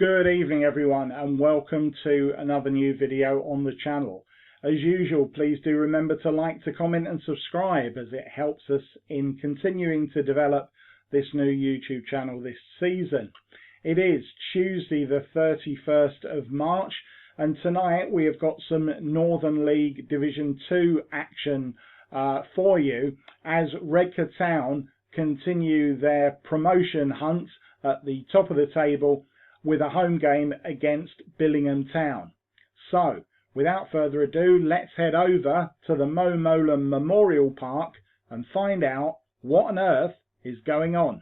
Good evening everyone, and welcome to another new video on the channel. As usual, please do remember to like, to comment and subscribe, as it helps us in continuing to develop this new YouTube channel this season. It is Tuesday the 31st of March, and tonight we have got some Northern League Division 2 action for you as Redcar Town continue their promotion hunt at the top of the table with a home game against Billingham Town. So, without further ado, let's head over to the Mo Mowlam Memorial Park and find out what on earth is going on.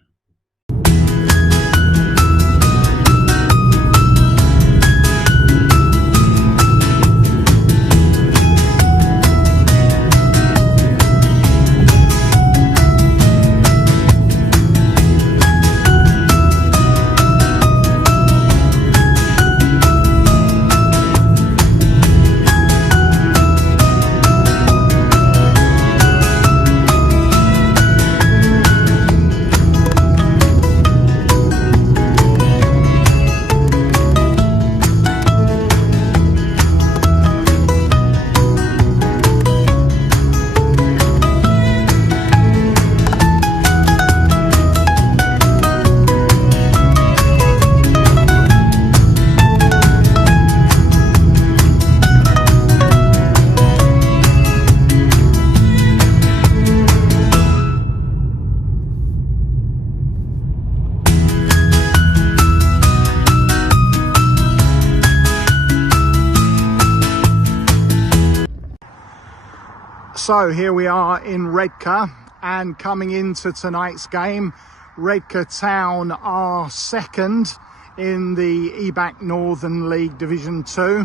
So here we are in Redcar, and coming into tonight's game, Redcar Town are second in the Ebac Northern League Division 2.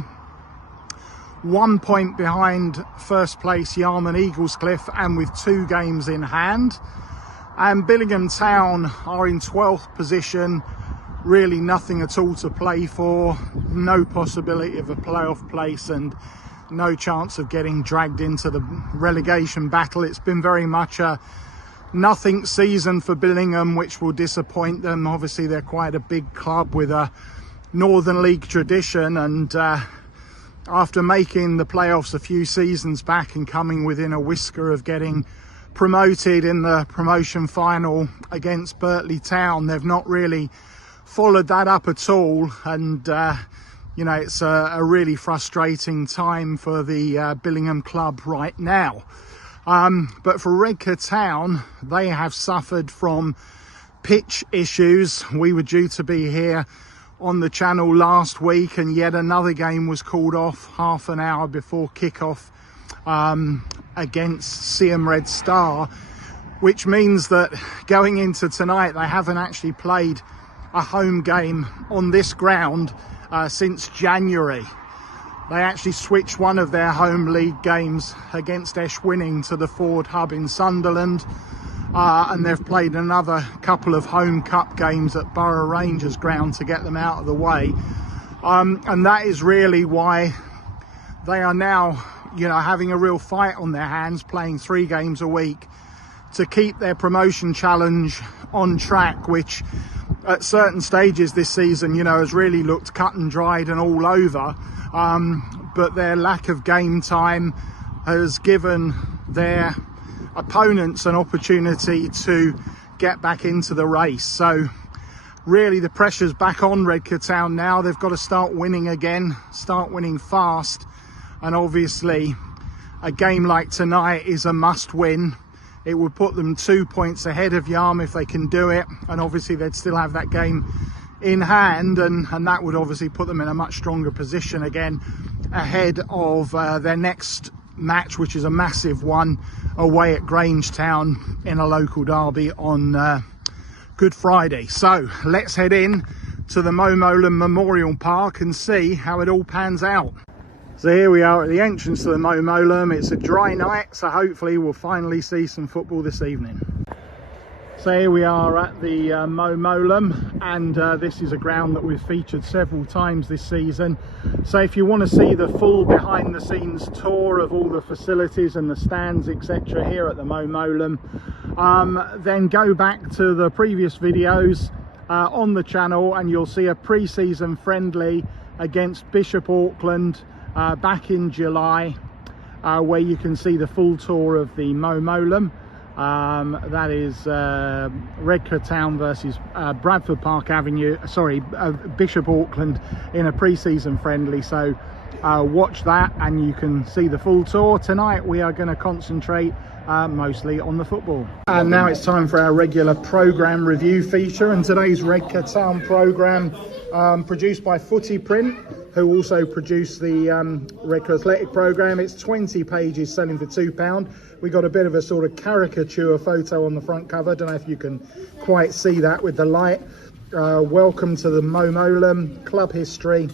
1 point behind first place Yarman Eaglescliffe, and with 2 games in hand. And Billingham Town are in 12th position, really nothing at all to play for, no possibility of a playoff place and no chance of getting dragged into the relegation battle. It's been very much a nothing season for Billingham, which will disappoint them. Obviously they're quite a big club with a Northern League tradition, and after making the playoffs a few seasons back and coming within a whisker of getting promoted in the promotion final against Berkeley Town, they've not really followed that up at all, and you know, it's a really frustrating time for the Billingham club right now. But for Redcar Town, they have suffered from pitch issues. We were due to be here on the channel last week, and yet another game was called off half an hour before kickoff against Seaham Red Star, which means that going into tonight, they haven't actually played a home game on this ground since January. They actually switched one of their home league games against Eschwinning to the Ford Hub in Sunderland, and they've played another couple of home cup games at Borough Rangers ground to get them out of the way, and that is really why they are now, you know, having a real fight on their hands, playing 3 games a week to keep their promotion challenge on track, which at certain stages this season, you know, has really looked cut and dried and all over, but their lack of game time has given their opponents an opportunity to get back into the race. So really the pressure's back on Redcar Town now. They've got to start winning again, start winning fast, and obviously a game like tonight is a must win. It would put them 2 points ahead of Yarm if they can do it, and obviously they'd still have that game in hand, and that would obviously put them in a much stronger position again ahead of their next match, which is a massive one away at Grangetown in a local derby on Good Friday. So let's head in to the Mo Mowlam Memorial Park and see how it all pans out. So here we are at the entrance to the Mo Mowlam. It's a dry night, so hopefully we'll finally see some football this evening. So here we are at the Mo Mowlam, and this is a ground that we've featured several times this season. So if you want to see the full behind the scenes tour of all the facilities and the stands etc. here at the Mo Mowlam, then go back to the previous videos on the channel, and you'll see a pre-season friendly against Bishop Auckland back in July, where you can see the full tour of the Mo Mowlam. That is Redcar Town versus Bradford Park Avenue, Bishop Auckland in a pre-season friendly. So watch that and you can see the full tour. Tonight we are going to concentrate mostly on the football. And now it's time for our regular programme review feature, and today's Redcar Town programme produced by Footy Print, who also produce the Redcar Athletic programme. It's 20 pages selling for £2. We got a bit of a sort of caricature photo on the front cover. Don't know if you can quite see that with the light. Welcome to the Mo Mowlam, club history.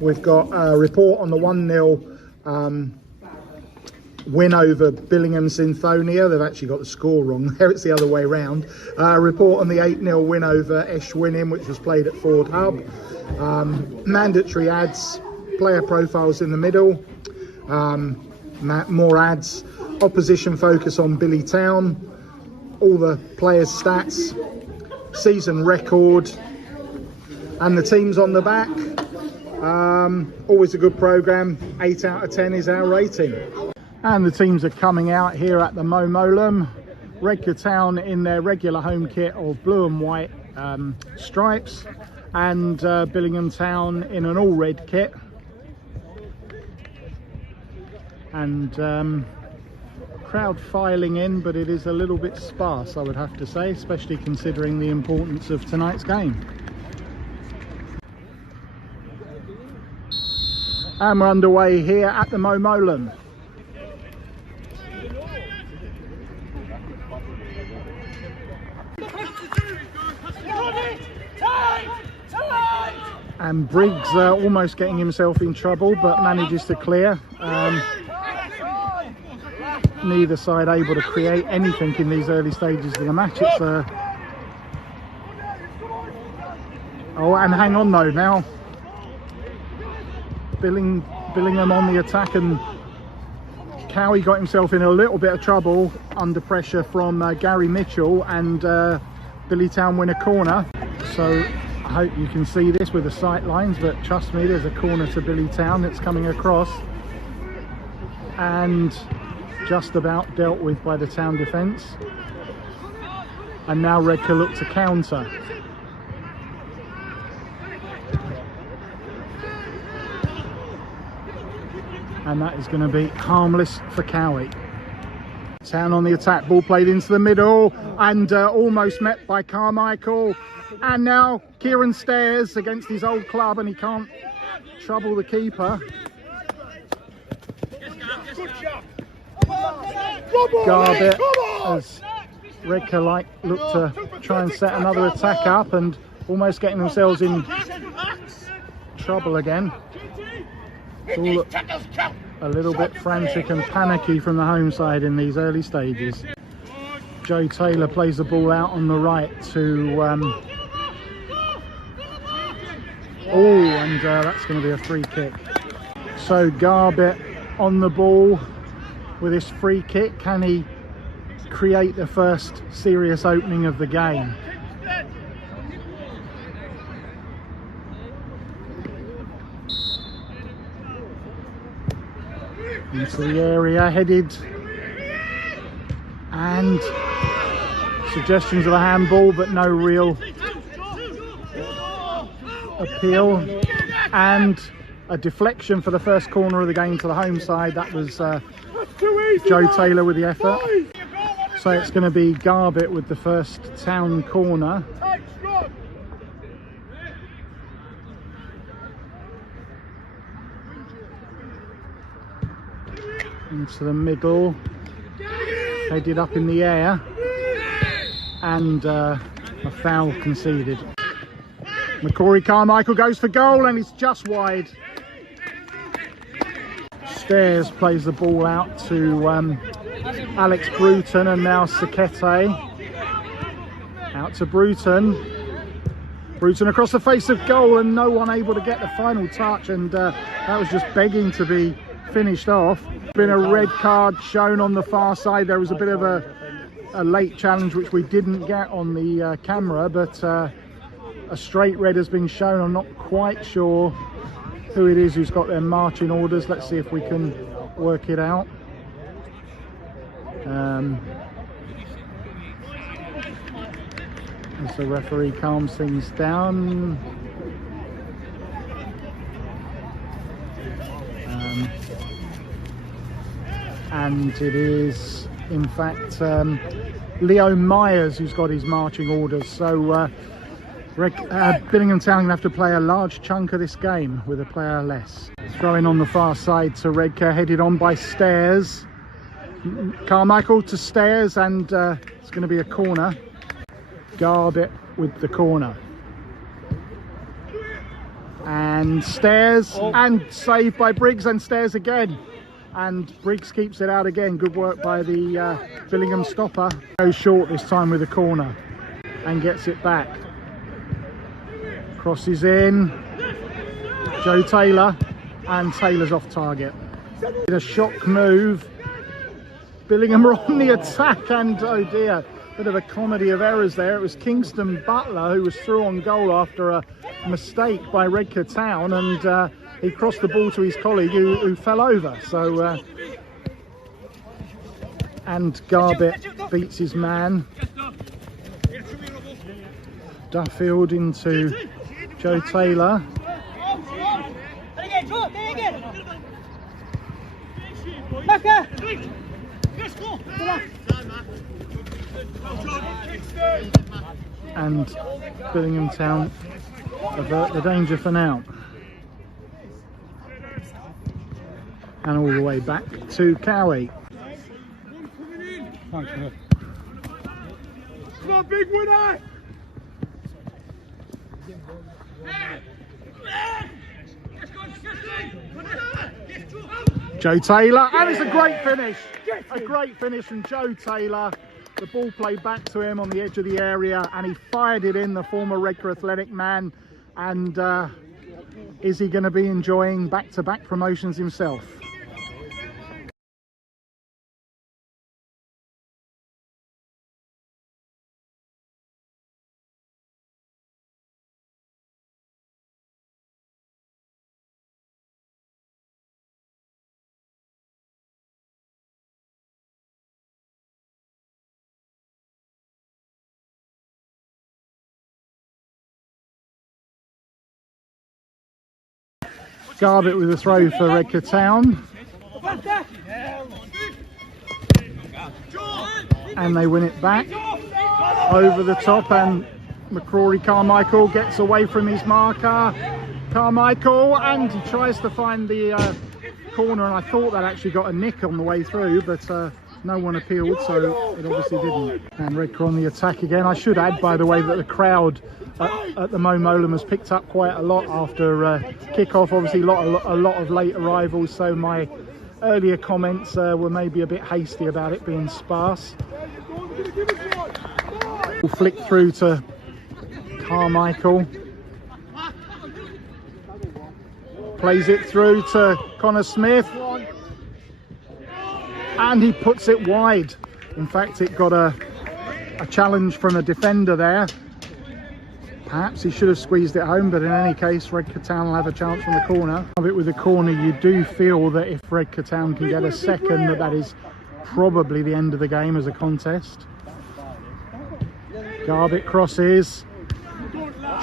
We've got a report on the 1-0 win over Billingham Synthonia. They've actually got the score wrong there, it's the other way round. Report on the 8-0 win over Eschwinning, which was played at Ford Hub. Mandatory ads, player profiles in the middle, more ads, opposition focus on Billy Town, all the players' stats, season record, and the teams on the back. Always a good programme. 8 out of 10 is our rating. And the teams are coming out here at the Mo Mowlam. Redcar Town in their regular home kit of blue and white stripes, and Billingham Town in an all red kit. And crowd filing in, but it is a little bit sparse, I would have to say, especially considering the importance of tonight's game. And we're underway here at the Mo Mowlam. And Briggs almost getting himself in trouble, but manages to clear. Neither side able to create anything in these early stages of the match. It's oh, and hang on though, now Billingham on the attack, and Cowie got himself in a little bit of trouble under pressure from Gary Mitchell, and Billy Town win a corner. So I hope you can see this with the sight lines, but trust me, there's a corner to Billy Town that's coming across and just about dealt with by the Town defence. And now Redcar look to counter. And that is going to be harmless for Cowie. Town on the attack, ball played into the middle and almost met by Carmichael. And now Kieran Stairs against his old club, and he can't trouble the keeper. Garbett, as Redcar look to try and set another attack up, and almost getting themselves in trouble again. It's all a little bit frantic and panicky from the home side in these early stages. Joe Taylor plays the ball out on the right to and that's going to be a free kick. So Garbett on the ball with his free kick. Can he create the first serious opening of the game? Into the area, headed, and suggestions of a handball, but no real appeal, and a deflection for the first corner of the game to the home side. That was Joe Taylor with the effort. So it's going to be Garbett with the first Town corner. Into the middle, headed up in the air, and a foul conceded. Macquarie Carmichael goes for goal, and it's just wide. Stairs plays the ball out to Alex Bruton, and now Sakete out to Bruton. Bruton across the face of goal, and no one able to get the final touch, and that was just begging to be finished off. Been a red card shown on the far side. There was a bit of a a late challenge which we didn't get on the camera, but a straight red has been shown. I'm not quite sure who it is who's got their marching orders. Let's see if we can work it out. As the referee calms things down. And it is in fact Leo Myers who's got his marching orders. So Billingham Town going to have to play a large chunk of this game with a player less. Throwing on the far side to Redcar, headed on by Stairs. Carmichael to Stairs, and it's going to be a corner. Garbett with the corner. And Stairs, and saved by Briggs, and Stairs again. And Briggs keeps it out again. Good work by the Billingham stopper. Goes short this time with the corner and gets it back. Crosses in. Joe Taylor, and Taylor's off target. In a shock move. Billingham are on the attack, and oh dear, bit of a comedy of errors there. It was Kingston Butler who was through on goal after a mistake by Redcar Town, and he crossed the ball to his colleague who fell over. So and Garbett beats his man. Duffield into Joe Taylor. And Billingham Town avert the danger for now. And all the way back to Cowie. Thanks, mate. It's not a big winner! Joe Taylor, and it's a great finish. A great finish from Joe Taylor. The ball played back to him on the edge of the area, and he fired it in, the former Redcar Athletic man. And is he going to be enjoying back-to-back promotions himself? Garbett with a throw for Redcar Town. And they win it back over the top, and McCrory Carmichael gets away from his marker. Carmichael, and he tries to find the corner, and I thought that actually got a nick on the way through, but no one appealed, so it obviously didn't. And Redcar on the attack again. I should add, by the way, that the crowd at the Mo Mowlam has picked up quite a lot after kick-off. Obviously a lot of late arrivals, so my earlier comments were maybe a bit hasty about it being sparse. We'll flick through to Carmichael. Plays it through to Connor Smith. And he puts it wide. In fact, it got a challenge from a defender there. Perhaps he should have squeezed it home, but in any case, Redcar Town will have a chance from the corner. With the corner, you do feel that if Redcar Town can get a second, that is probably the end of the game as a contest. Garbett crosses.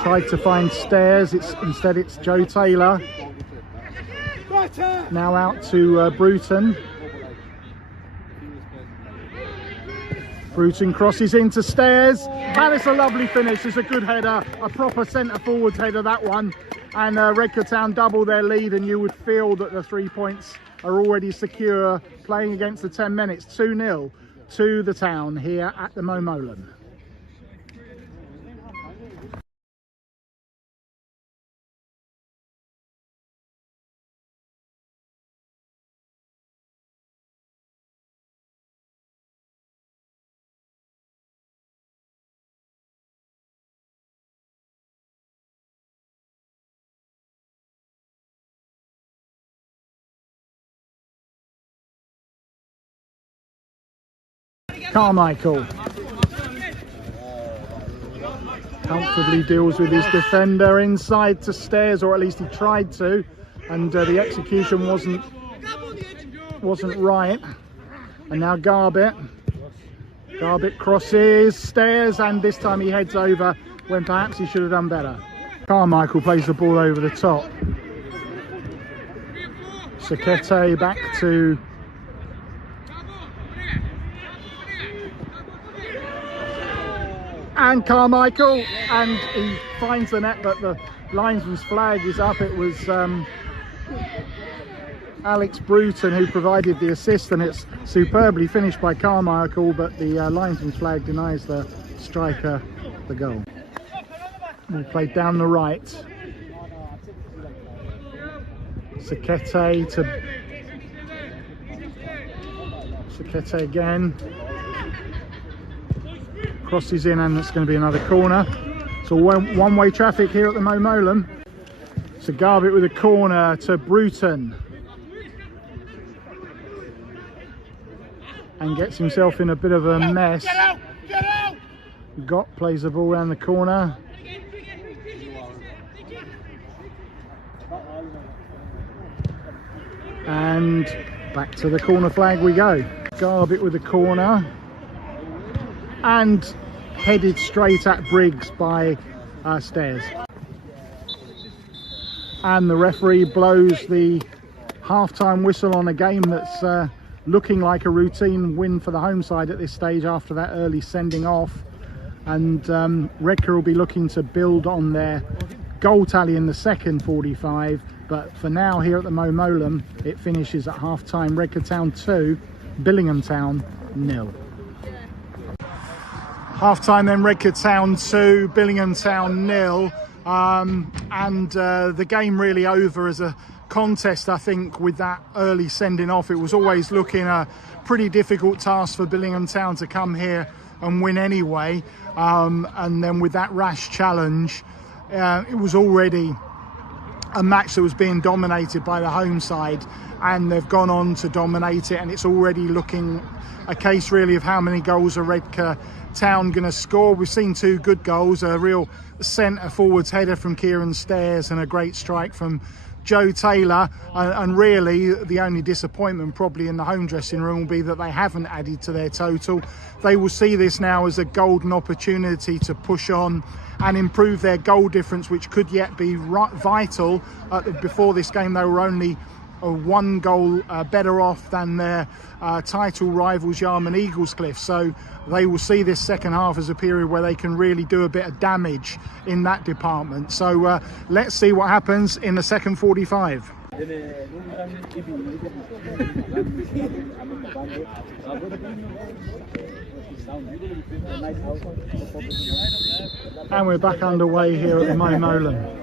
Tried to find Stairs. Instead, it's Joe Taylor. Now out to Bruton. Bruton crosses into Stairs, and it's a lovely finish. It's a good header, a proper centre forwards header, that one. And Redcar Town double their lead, and you would feel that the 3 points are already secure playing against the 10 minutes. 2-0 to the Town here at the Mo Mowlam. Carmichael Comfortably deals with his defender inside to Stairs, or at least he tried to, and the execution wasn't right. And now Garbett crosses Stairs, and this time he heads over when perhaps he should have done better. Carmichael plays the ball over the top. Sakete back to and Carmichael, and he finds the net, but the linesman's flag is up. It was Alex Bruton who provided the assist, and it's superbly finished by Carmichael, but the linesman's flag denies the striker the goal. Ball played down the right. Sakete again. Crosses in, and it's going to be another corner. So one-way traffic here at the Mo Mowlam. So Garbett with a corner to Bruton. And gets himself in a bit of a mess. Get out! Gott plays the ball around the corner. And back to the corner flag we go. Garbett with the corner. And headed straight at Briggs by Stairs. And the referee blows the half-time whistle on a game that's looking like a routine win for the home side at this stage after that early sending off. And Redcar will be looking to build on their goal tally in the second 45. But for now, here at the Mo Mowlam, it finishes at half-time. Redcar Town 2, Billingham Town 0. Half-time then, Redcar Town 2, Billingham Town 0. The game really over as a contest, I think, with that early sending off. It was always looking a pretty difficult task for Billingham Town to come here and win anyway. And then with that rash challenge, it was already a match that was being dominated by the home side, and they've gone on to dominate it, and it's already looking a case really of how many goals are Redcar Town going to score. We've seen two good goals, a real centre forwards header from Kieran Stairs and a great strike from Joe Taylor, and really the only disappointment probably in the home dressing room will be that they haven't added to their total. They will see this now as a golden opportunity to push on and improve their goal difference, which could yet be vital. Before this game they were only one goal better off than their title rivals Yarmouth Eaglescliff, so they will see this second half as a period where they can really do a bit of damage in that department. So let's see what happens in the second 45. And we're back underway here at the Mo Mowlam.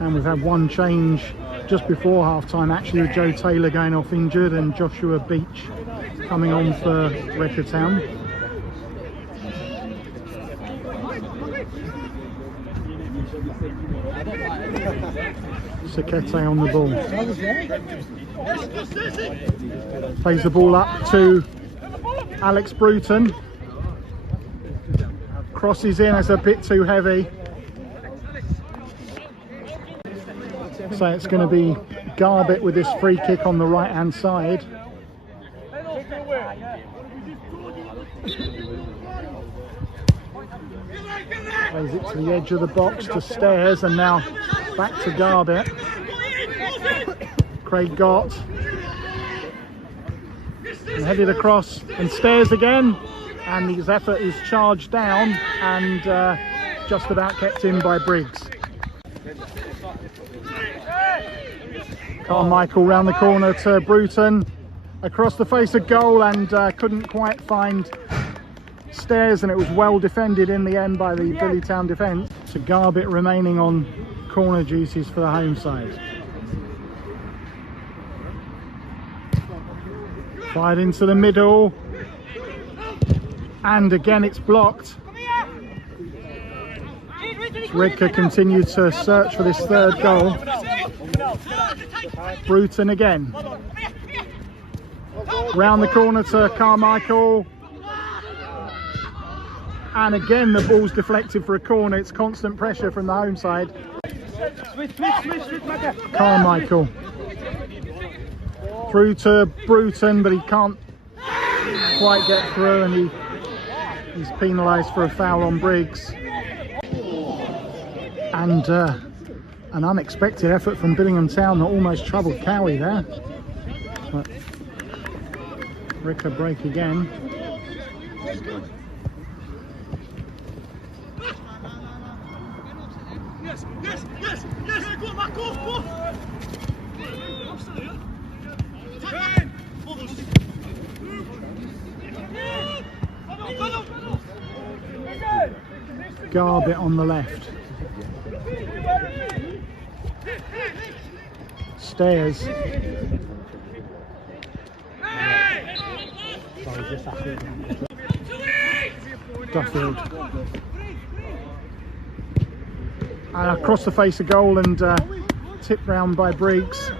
And we've had one change just before half-time, actually, with Joe Taylor going off injured and Joshua Beach coming on for Redcar Town. Sakete on the ball. Plays the ball up to Alex Bruton. Crosses in, it's a bit too heavy. So it's going to be Garbett with this free kick on the right hand side. Plays it to the edge of the box to Stairs, and now back to Garbett. Craig Gott. And headed across, and Stairs again. And his effort is charged down and just about kept in by Briggs. Carmichael round the corner to Bruton, across the face of goal, and couldn't quite find Stairs, and it was well defended in the end by the Billy Town defence. So Garbett remaining on corner duties for the home side. Fired into the middle. And again it's blocked. Redcar continue to search for this third goal. Bruton again. Round the corner to Carmichael. And again the ball's deflected for a corner. It's constant pressure from the home side. Carmichael. Through to Bruton, but he can't quite get through, and he's penalised for a foul on Briggs. And an unexpected effort from Billingham Town that almost troubled Cowie there. But Redcar break again. Garbett on the left. Stairs. Duffield. And across the face of goal and tipped round by Briggs.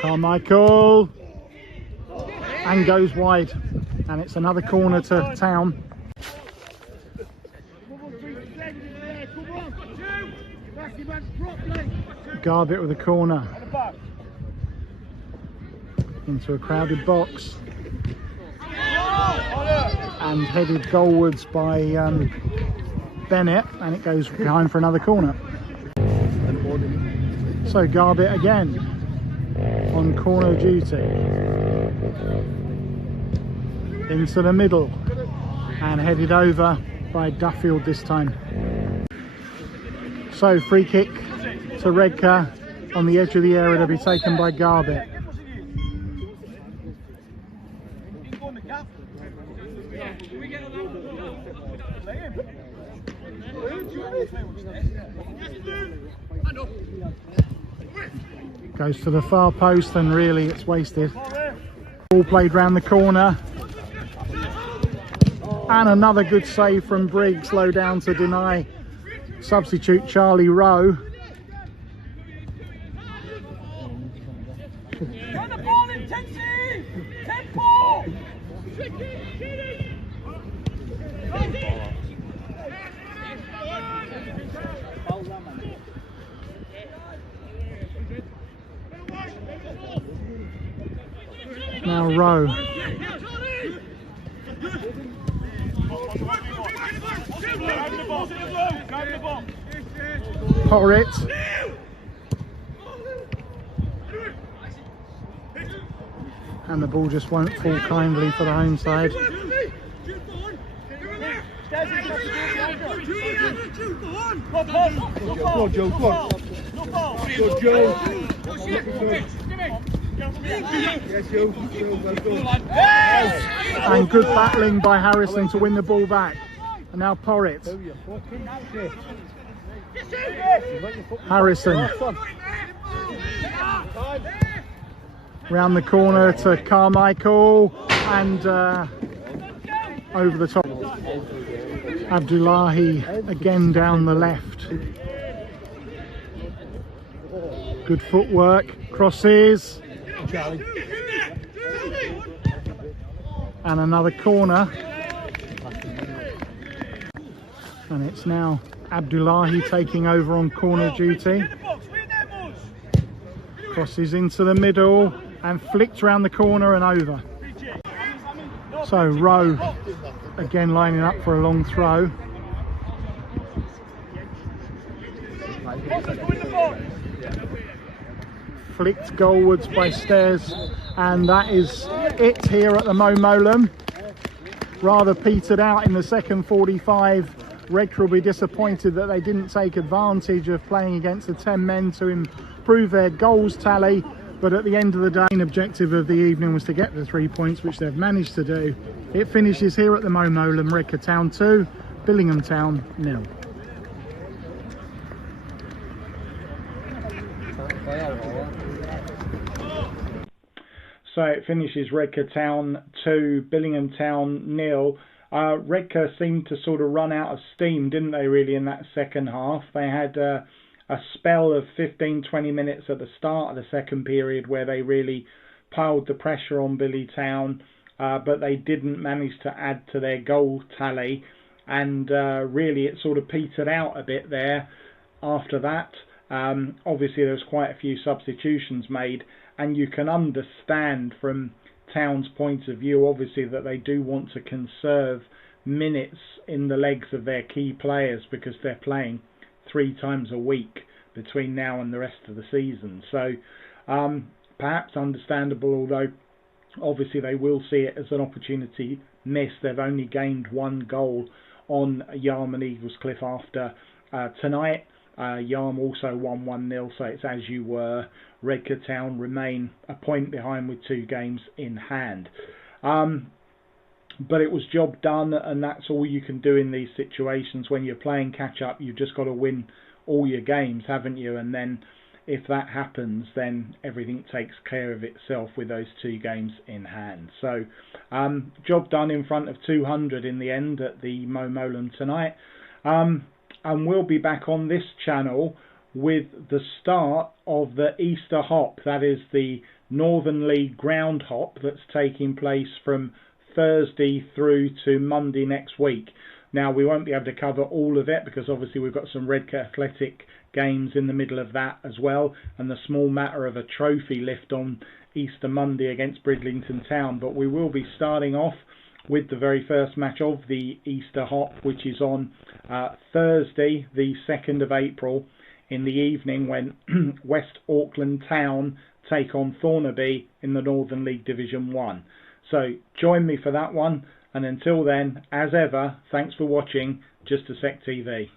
Carmichael, and goes wide, and it's another corner to Town. Garbett with a corner into a crowded box and headed goalwards by Bennett, and it goes behind for another corner. So Garbett again on corner duty into the middle and headed over by Duffield this time. So free kick to Redcar on the edge of the area to be taken by Garbett. Goes to the far post and really it's wasted. Ball played round the corner. And another good save from Briggs, low down to deny substitute Charlie Rowe. Now Rowe. Porritt. And the ball just won't fall kindly for the home side. Go, Joe, go. Go, Joe. Yes, Joe. And good battling by Harrison to win the ball back. And now Porritt. Harrison. Round the corner to Carmichael and over the top. Abdullahi again down the left. Good footwork, crosses. And another corner. And it's now Abdullahi taking over on corner duty. Crosses into the middle and flicked around the corner and over. So Rowe again lining up for a long throw. Flicked goalwards by Stairs, and that is it here at the Mo Mowlam. Rather petered out in the second 45. Redcar will be disappointed that they didn't take advantage of playing against the 10 men to improve their goals tally, but at the end of the day, the objective of the evening was to get the 3 points, which they've managed to do. It finishes here at the Mo Mowlam, Redcar Town 2, Billingham Town 0. So it finishes Redcar Town 2, Billingham Town 0. Redcar seemed to sort of run out of steam, didn't they, really, in that second half? They had a spell of 15-20 minutes at the start of the second period where they really piled the pressure on Billy Town, but they didn't manage to add to their goal tally, and really it sort of petered out a bit there after that. Obviously there was quite a few substitutions made, and you can understand from Town's point of view, obviously, that they do want to conserve minutes in the legs of their key players because they're playing 3 times a week between now and the rest of the season. So perhaps understandable, although obviously they will see it as an opportunity missed. They've only gained 1 goal on Yarm and Eaglescliffe after tonight. Yarm also won 1-0, so it's as you were. Redcar Town remain a point behind with 2 games in hand. But it was job done, and that's all you can do in these situations. When you're playing catch up, you've just got to win all your games, haven't you? And then if that happens, then everything takes care of itself with those 2 games in hand. So job done in front of 200 in the end at the Mo Mowlam tonight. And we'll be back on this channel with the start of the Easter hop. That is the Northern League ground hop that's taking place from Thursday through to Monday next week. Now, we won't be able to cover all of it because obviously we've got some Redcar Athletic games in the middle of that as well, and the small matter of a trophy lift on Easter Monday against Bridlington Town. But we will be starting off with the very first match of the Easter hop, which is on Thursday, the 2nd of April, in the evening, when West Auckland Town take on Thornaby in the Northern League Division 1. So join me for that one, and until then, as ever, thanks for watching Just a Sec TV.